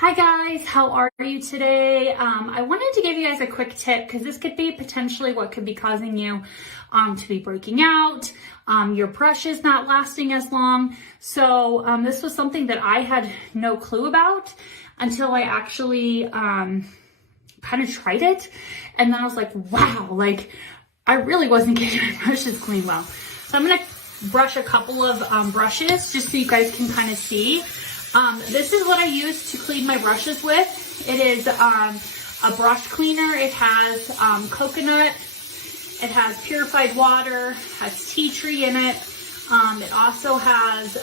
Hi guys, how are you today? I wanted to give you guys a quick tip because this could be potentially what could be causing you to be breaking out, your brush is not lasting as long. So this was something that I had no clue about until I actually kind of tried it. And then I was like, wow, like I really wasn't getting my brushes clean well. So I'm gonna brush a couple of brushes just so you guys can kind of see. This is what I use to clean my brushes with. It is a brush cleaner. It has coconut, it has purified water, has tea tree in it. It also has,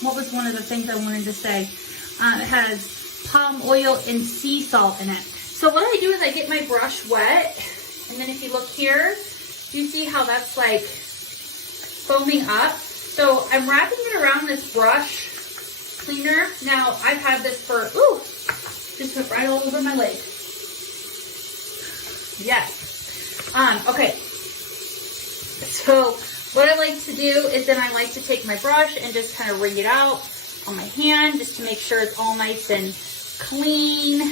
what was one of the things I wanted to say? It has palm oil and sea salt in it. So what I do is I get my brush wet, and then if you look here, you see how that's like foaming up. So I'm wrapping it around this brush cleaner. Now I've had this for, just went right all over my leg. Yes. Okay. So what I like to do is then I like to take my brush and just kind of wring it out on my hand just to make sure it's all nice and clean.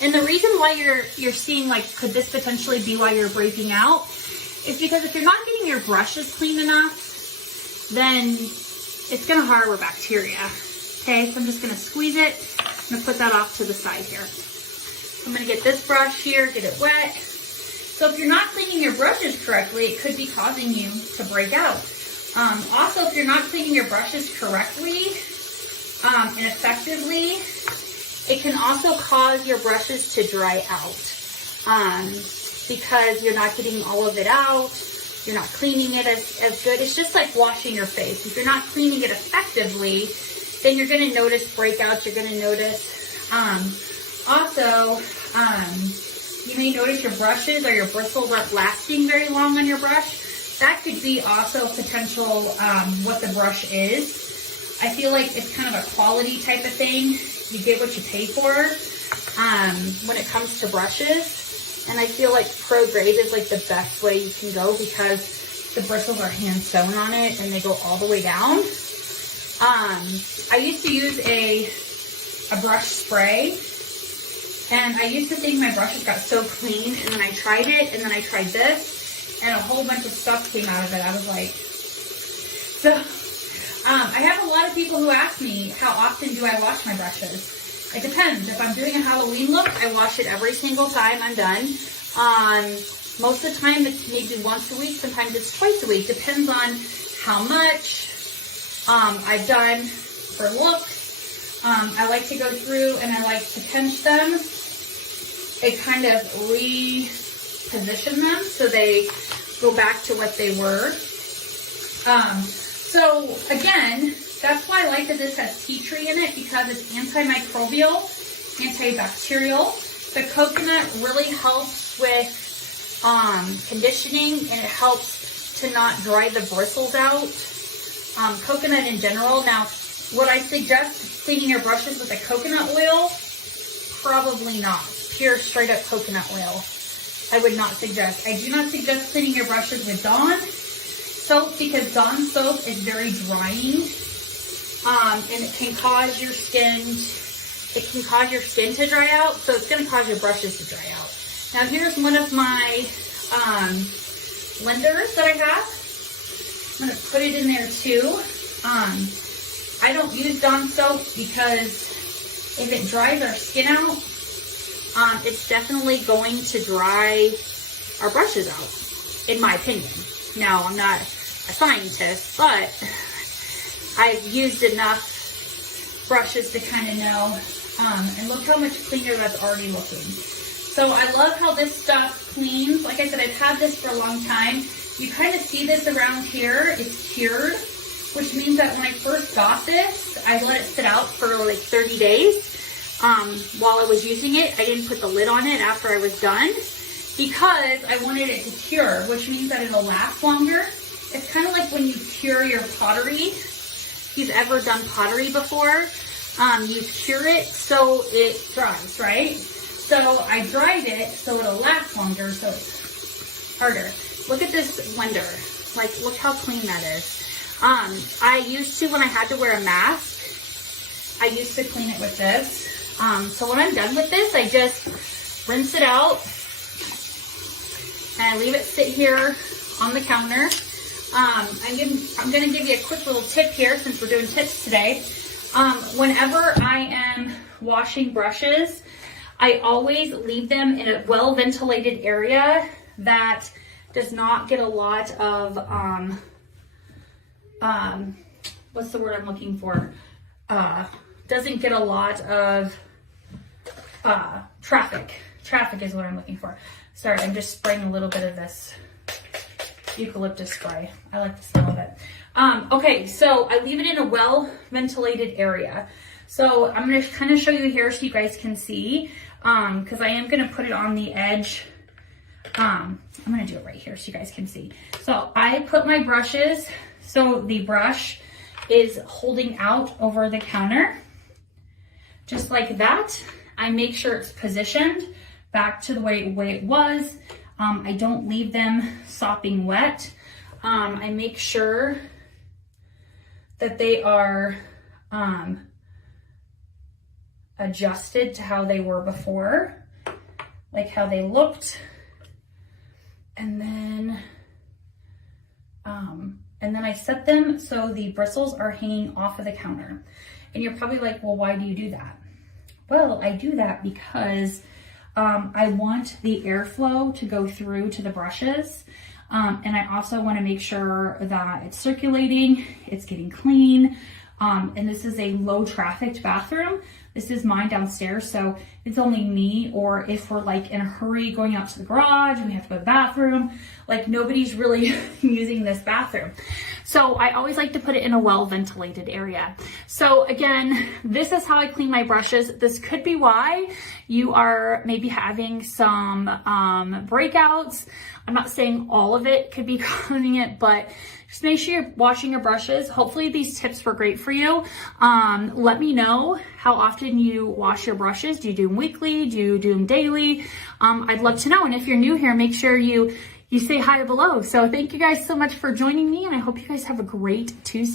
And the reason why you're seeing like, could this potentially be why you're breaking out, is because if you're not getting your brushes clean enough, then it's going to harbor bacteria. Okay, so I'm just going to squeeze it. I'm going to put that off to the side here. I'm going to get this brush here, get it wet. So if you're not cleaning your brushes correctly, it could be causing you to break out. Also, if you're not cleaning your brushes correctly and effectively, it can also cause your brushes to dry out because you're not getting all of it out. You're not cleaning it as good. It's just like washing your face. If you're not cleaning it effectively, then you're going to notice breakouts. You're going to notice, you may notice your brushes or your bristles aren't lasting very long on your brush. That could be also potential what the brush is. I feel like it's kind of a quality type of thing. You get what you pay for when it comes to brushes. And I feel like pro grade is like the best way you can go because the bristles are hand sewn on it and they go all the way down. I used to use a brush spray, and I used to think my brushes got so clean, and then I tried it, and then I tried this, and a whole bunch of stuff came out of it. I was like, so I have a lot of people who ask me, how often do I wash my brushes? It depends. If I'm doing a Halloween look, I wash it every single time I'm done. Most of the time, it's maybe once a week. Sometimes it's twice a week. Depends on how much I've done for look. I like to go through and I like to pinch them. It kind of reposition them so they go back to what they were. So again, that's why I like that this has tea tree in it, because it's antimicrobial, antibacterial. The coconut really helps with conditioning, and it helps to not dry the bristles out. Coconut in general. Now, would I suggest cleaning your brushes with a coconut oil? Probably not. Pure straight up coconut oil. I would not suggest. I do not suggest cleaning your brushes with Dawn soap, because Dawn soap is very drying. And it can cause your skin to dry out, so it's going to cause your brushes to dry out. Now here's one of my blenders that I have. I'm going to put it in there too. I don't use Dawn soap because if it dries our skin out, it's definitely going to dry our brushes out, in my opinion. Now, I'm not a scientist, but I've used enough brushes to kind of know, and look how much cleaner that's already looking. So I love how this stuff cleans. Like I said, I've had this for a long time. You kind of see this around here. It's cured, which means that when I first got this, I let it sit out for like 30 days while I was using it. I didn't put the lid on it after I was done because I wanted it to cure, which means that it'll last longer. It's kind of like when you cure your pottery. If you've ever done pottery before, you cure it so it dries, right? So I dried it so it'll last longer, so it's harder. Look at this blender. Like, look how clean that is. I used to, when I had to wear a mask, I used to clean it with this. So when I'm done with this, I just rinse it out and I leave it sit here on the counter. I'm gonna give you a quick little tip here since we're doing tips today. Whenever I am washing brushes, I always leave them in a well-ventilated area that does not get a lot of, what's the word I'm looking for? Doesn't get a lot of traffic. Traffic is what I'm looking for. Sorry, I'm just spraying a little bit of this eucalyptus spray. I like the smell of it. Okay, so I leave it in a well-ventilated area. So I'm going to kind of show you here so you guys can see, because I am going to put it on the edge. I'm going to do it right here so you guys can see. So I put my brushes, so the brush is holding out over the counter, just like that. I make sure it's positioned back to the way it was. I don't leave them sopping wet. I make sure that they are adjusted to how they were before, like how they looked. And then I set them so the bristles are hanging off of the counter. And you're probably like, well, why do you do that? Well, I do that because I want the airflow to go through to the brushes. And I also want to make sure that it's circulating, it's getting clean. And this is a low trafficked bathroom. This is mine downstairs, so it's only me, or if we're like in a hurry going out to the garage and we have to go to the bathroom, like nobody's really using this bathroom. So I always like to put it in a well-ventilated area. So again, this is how I clean my brushes. This could be why you are maybe having some breakouts. I'm not saying all of it could be causing it, but just make sure you're washing your brushes. Hopefully these tips were great for you. Let me know how often you wash your brushes. Do you do them weekly? Do you do them daily? I'd love to know. And if you're new here, make sure you say hi below. So thank you guys so much for joining me, and I hope you guys have a great Tuesday.